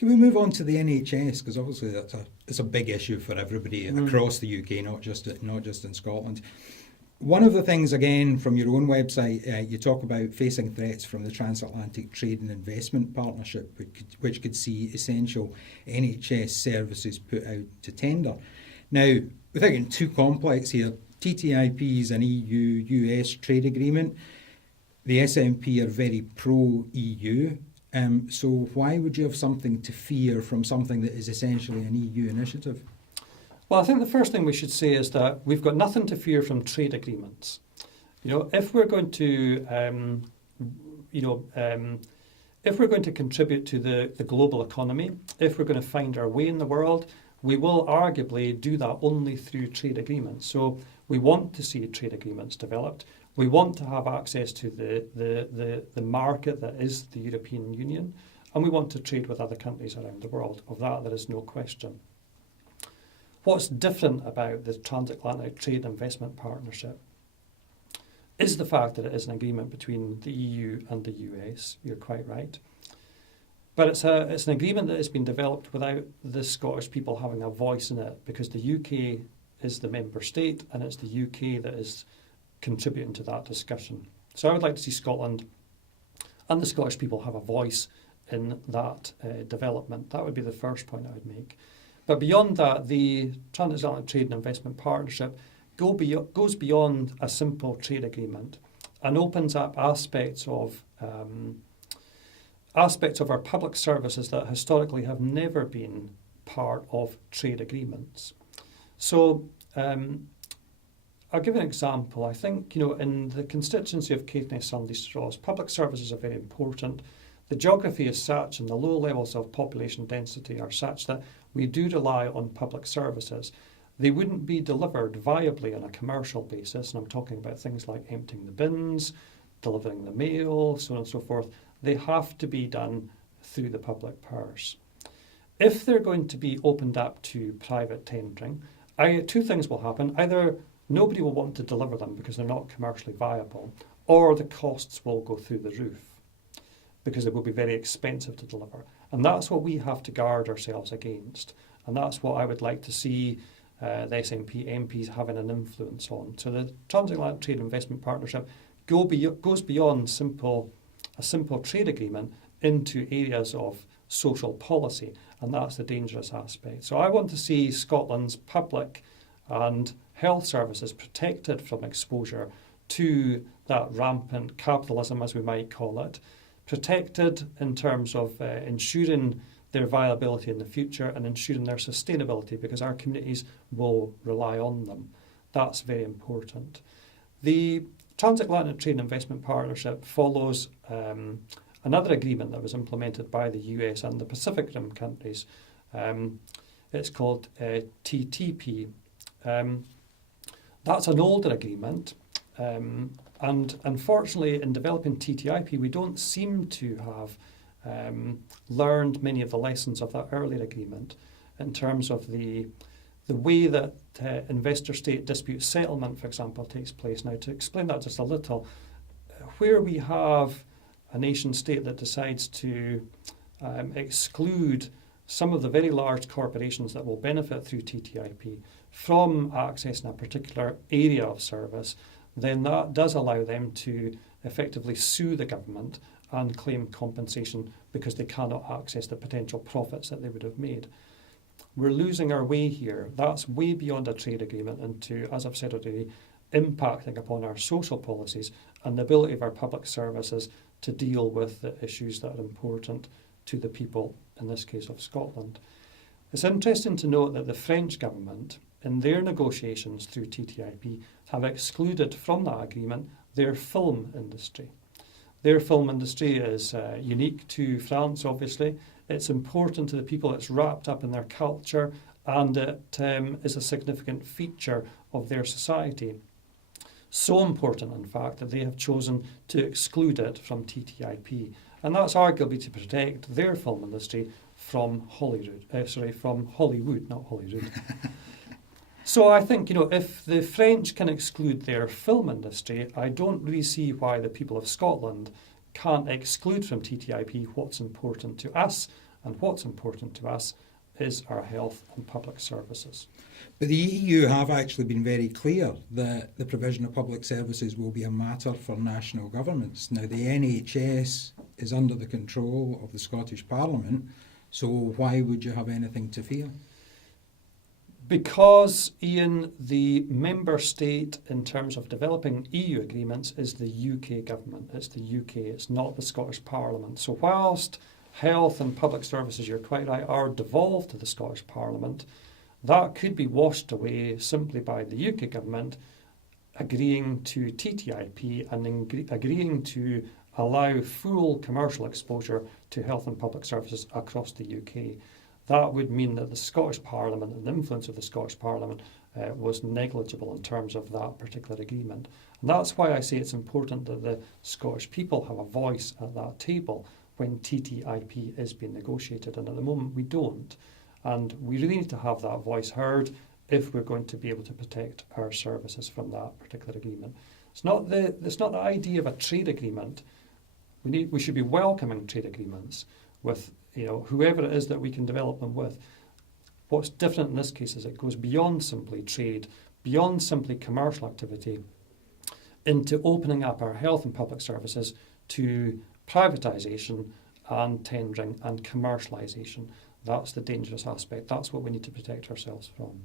Can we move on to the NHS? Because obviously it's a big issue for everybody across the UK, not just in Scotland. One of the things, again, from your own website, you talk about facing threats from the Transatlantic Trade and Investment Partnership, which could see essential NHS services put out to tender. Now, without getting too complex here, TTIP is an EU-US trade agreement. The SNP are very pro-EU. So why would you have something to fear from something that is essentially an EU initiative? Well, I think the first thing we should say is that we've got nothing to fear from trade agreements. If we're going to, if we're going to contribute to the global economy, if we're going to find our way in the world, we will arguably do that only through trade agreements. So we want to see trade agreements developed. We want to have access to the market that is the European Union, and we want to trade with other countries around the world. Of that, there is no question. What's different about the Transatlantic Trade and Investment Partnership is the fact that it is an agreement between the EU and the US. You're quite right. But it's an agreement that has been developed without the Scottish people having a voice in it, because the UK is the member state and it's the UK that is contributing to that discussion. So I would like to see Scotland and the Scottish people have a voice in that development. That would be the first point I would make. But beyond that, the Transatlantic Trade and Investment Partnership goes beyond a simple trade agreement and opens up aspects of our public services that historically have never been part of trade agreements. So I'll give an example. I think, in the constituency of Caithness, Sunday Straws, public services are very important. The geography is such and the low levels of population density are such that we do rely on public services. They wouldn't be delivered viably on a commercial basis, and I'm talking about things like emptying the bins, delivering the mail, so on and so forth. They have to be done through the public purse. If they're going to be opened up to private tendering, two things will happen. Either nobody will want to deliver them because they're not commercially viable, or the costs will go through the roof because it will be very expensive to deliver. And that's what we have to guard ourselves against. And that's what I would like to see the SNP MPs having an influence on. So the Transatlantic Trade and Investment Partnership goes beyond a simple trade agreement into areas of social policy, and that's the dangerous aspect. So I want to see Scotland's public and health services protected from exposure to that rampant capitalism, as we might call it, protected in terms of ensuring their viability in the future and ensuring their sustainability, because our communities will rely on them. That's very important. The Transatlantic Trade and Investment Partnership follows another agreement that was implemented by the US and the Pacific Rim countries. It's called TTP. That's an older agreement, and unfortunately in developing TTIP we don't seem to have learned many of the lessons of that earlier agreement in terms of the way that investor-state dispute settlement, for example, takes place. Now, to explain that just a little, where we have a nation-state that decides to exclude some of the very large corporations that will benefit through TTIP from accessing a particular area of service, then that does allow them to effectively sue the government and claim compensation because they cannot access the potential profits that they would have made. We're losing our way here. That's way beyond a trade agreement into, as I've said already, impacting upon our social policies and the ability of our public services to deal with the issues that are important to the people, in this case of Scotland. It's interesting to note that the French government, in their negotiations through TTIP, have excluded from that agreement their film industry. Their film industry is unique to France, obviously. It's important to the people. It's wrapped up in their culture, and it is a significant feature of their society. So important, in fact, that they have chosen to exclude it from TTIP. And that's arguably to protect their film industry from Hollywood, not Holyrood. So I think, if the French can exclude their film industry, I don't really see why the people of Scotland can't exclude from TTIP what's important to us And what's important to us is our health and public services. But the EU have actually been very clear that the provision of public services will be a matter for national governments. Now, the NHS is under the control of the Scottish Parliament, so why would you have anything to fear? Because, Ian, the member state in terms of developing EU agreements is the UK government. It's the UK, it's not the Scottish Parliament. So whilst health and public services, you're quite right, are devolved to the Scottish Parliament, that could be washed away simply by the UK government agreeing to TTIP and agreeing to allow full commercial exposure to health and public services across the UK. That would mean that the Scottish Parliament and the influence of the Scottish Parliament was negligible in terms of that particular agreement. And that's why I say it's important that the Scottish people have a voice at that table when TTIP is being negotiated. And at the moment we don't. And we really need to have that voice heard if we're going to be able to protect our services from that particular agreement. It's not the idea of a trade agreement. We should be welcoming trade agreements with whoever it is that we can develop them with. What's different in this case is it goes beyond simply trade, beyond simply commercial activity, into opening up our health and public services to privatisation and tendering and commercialisation. That's the dangerous aspect. That's what we need to protect ourselves from.